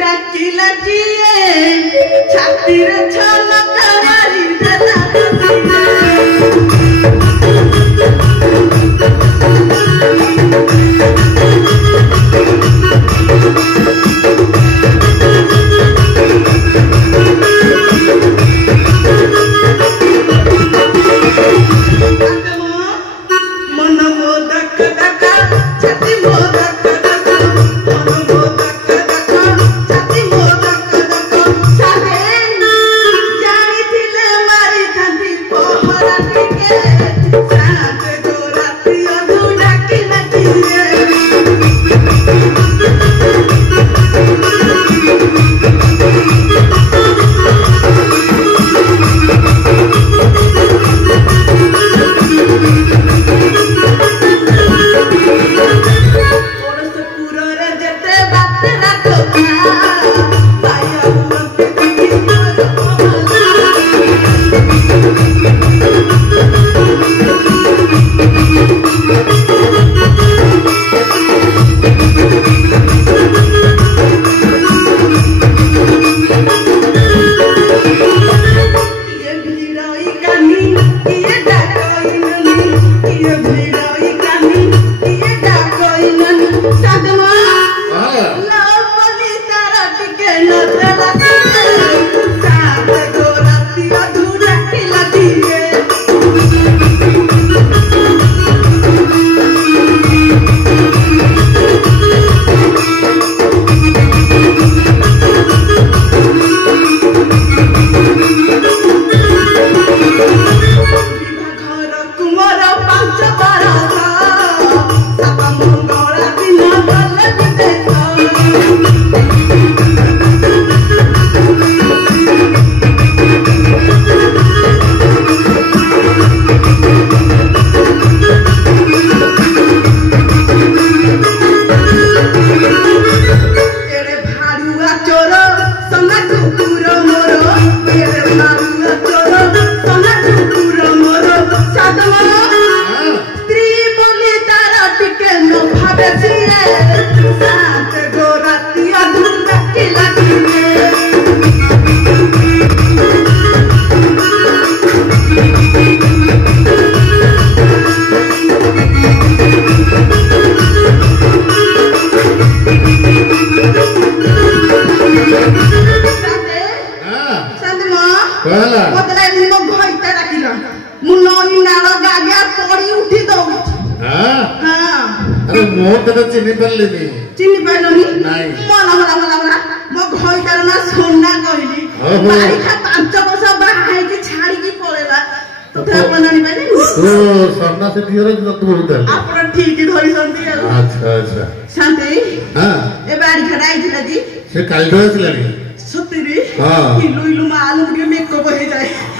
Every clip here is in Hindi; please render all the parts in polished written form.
डाकिला जिए छाती रे छलक मारी देला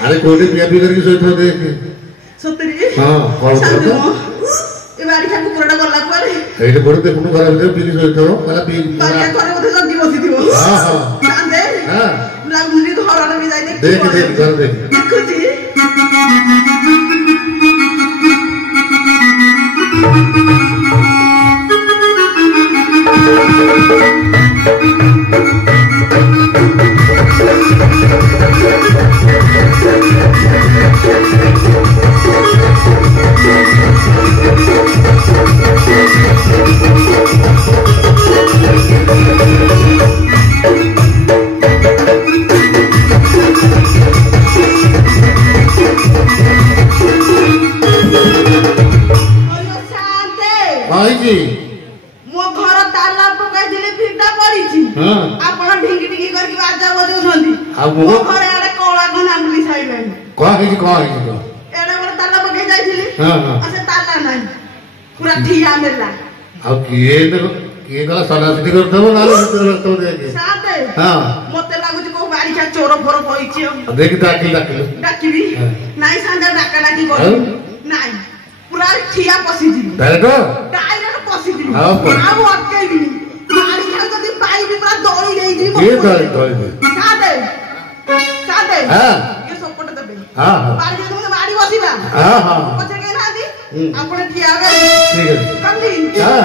अरे कोटी पिया पी करके सोई थो देख सतरी हां कॉल कर दो ए बाड़ी का कुकुरडा गला पर एटे कोटी देखनु घर भीतर पी सोई थो मला पी बाड़ी करे उठे जल्दी बसी दिबो हां हां कांदे हां लागुली घर रे भी जाई देख देख घर देख देखुची मो घर ताला पकाई दिले फिरटा पड़ीची हां आपण ढिंगी ढिंगी करके बाजा बजौछंदी आ मो घर आड़े कोळा घन आंबली साइलेन को तो एडे मोर ताला पकाई जाइथिली हां हां असे ताला नाही पूरा ठिया मेला अब किए गला सलासिटी करथबो नाले भीतर रखतो देखे साथे हां मते लागुची को बाड़ी का चोर फोर पईची देख डाकिबी नाही सांगा डाका डाकी कर नाही पूरा ठिया पसी दी डायरेक्ट पसी दी हां अब अटके भी मारी खा तो पाई भी पूरा दौड़ी गई थी ये दौड़ी साथे हां ये सपोर्ट दबे हां हां बाड़ी जो तुम बाड़ी बसीबा हां हां पछे के ना दी आपण ठिया गए ठीक है कल्ली हां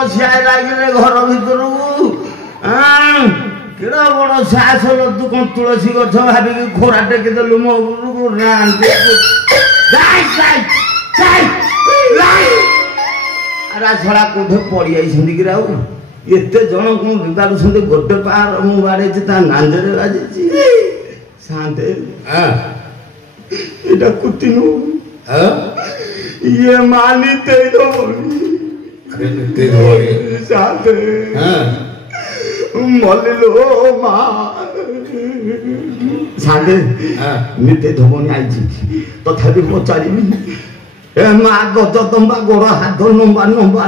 पशि आइला कि घर भितर केड़ा बड़ साहस तू कौन तुलसी गछ भाविकी घोड़ा टेकिदेलु मो अरे छड़ा कोठे पड़ी आई कि एते जन कौन बारुछंती गोटे पार मु बाड़े ता नांजरे बाजी शांते एटा कुतिनु ये मानी ते दो शांते मल्लिलो मा शांते निते धोबनी आइछि तथापि पचारिबि ए मा गत तंबा गोड़ हाथ नंबा नंबा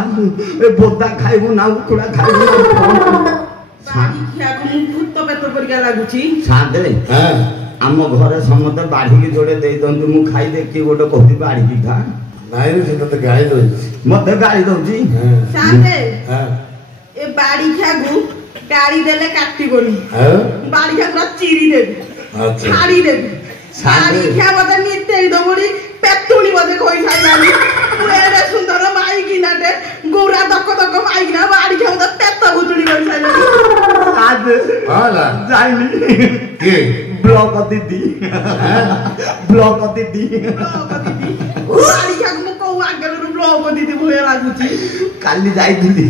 ए बोदा खाइबु ना कुड़ा खाइबु ना बाड़ी खिया को भूत पेट परिका लागुची शांते आम घरे समते बाढ़ी की जोड़े दे दंतु मु खाई देखि गोटे कहती बाढ़ी की खा नाइ रे से त गाय दउची मते गाड़ी दउची शांते ए बाड़ी खिया को गाड़ी देले काटी बोली बाड़ी खिया पूरा चिरी देबी अच्छा छाड़ी देबी बाड़ी खिया मते निते दबड़ी पेतुणी मते कोई खाइलानी पुरे सुंदर माई किनाटे गोरा दक दक माई किना बाड़ी खिया मते पेत भुतुणी कोई खाइलानी आज हाला जाइली के ब्लॉक दीदी ब्लॉक दीदी बाड़ी खिया को को आगे ब्लॉक दीदी भले लागुची काली जाइली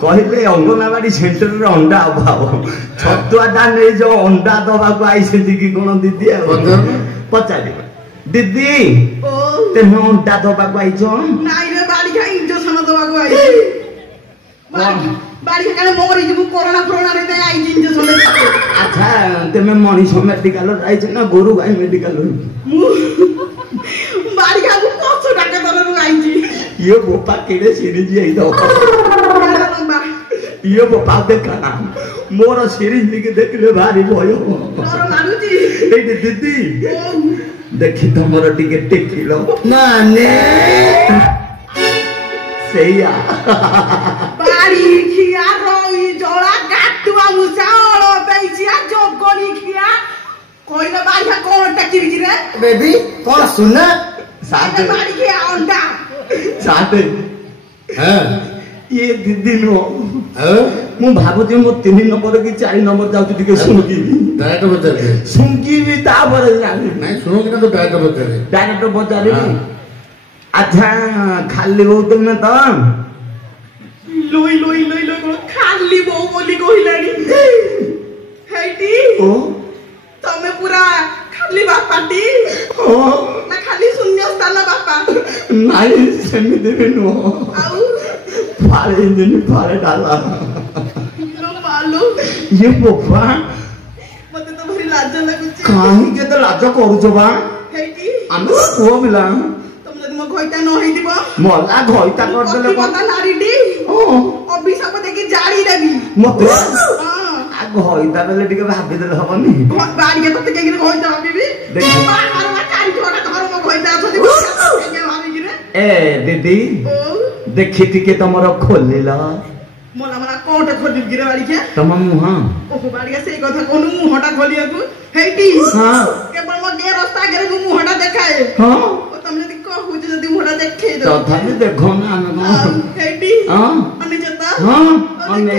कहले अंगनवाड़ी सेंटर रे अंडा अभाव छतुआटा नै जो अंडा दबा को आइसे कि कोन दीदी पचारि दीदी तेमे अंडा दबा को आइछो नाइ रे बाड़ी खा इंजेक्शन दबा को आइछि बाड़ी खा मोर जिबु कोरोना कोरोना रे दे आइछि इंजेक्शन अच्छा तेमे मनीष मेडिकल आइछ ना गोरु गाई मेडिकल बाड़ी खा को कोछ डाके दरु आइछि ये गोपा केड़े सीरीज आई दो ये बापा देखा मोर सीरीज के देखले भारी भय मोर मानुची ए दीदी देखि तमर टिके टेकिलो माने सेया बाड़ी खिया रोई जोड़ा गाटुआ मुसाओ बेचिया जोगनी खिया कोई ना बाड़ी कोन टेकी रे बेबी कोन सुन साथे बाड़ी खिया अंडा साथे हां ये दीदी नो मु भाबुती मो 3 नंबर की 4 नंबर जाउ टिके सुनकी डायरेक्ट बजारे सुनकी भी ता पर जानी नहीं सुनो कि ना तो डायरेक्ट बजारे अच्छा खाली हो तुम तो लोई लोई लोई लोई खाली बो बोली कहिलानी हेटी ओ तमे पूरा खाली बापाटी ओ ना खाली शून्य स्थान बापा नहीं सेमी देबे नो आउ फाड़े दिन फाड़े डाला लो मालो ये पोपा मते तो भरी लाज लागुची काहे के तो लाज करू बा हेटी हम को बिला तुम जदी म घोइता न होइदिबो मोला घोइता कर देले पता नारीडी ओ अभिशाप देखि जाड़ी देबी मते हां आ घोइता बेले टिके भाबी देले हबनी बाड़ी के तते के घोइता भाबीबी मार मार चारि छोटा घर म घोइता छथि के भाबी रे ए दीदी देखि टिके तमरो खोलिला मोला मोला कोटा खोली गिरे बाड़ी के तम मुहा ओहो बाड़ी के सेई कथा कोनु मुहटा खोलिया तू हेटी हां केवल म गे रास्ता करे मु मुहटा देखाए हां ओ तुम जदी कहू जदी मुहटा देखे दो तथापि देखो ना हम हेटी हां अनि जता हां अनि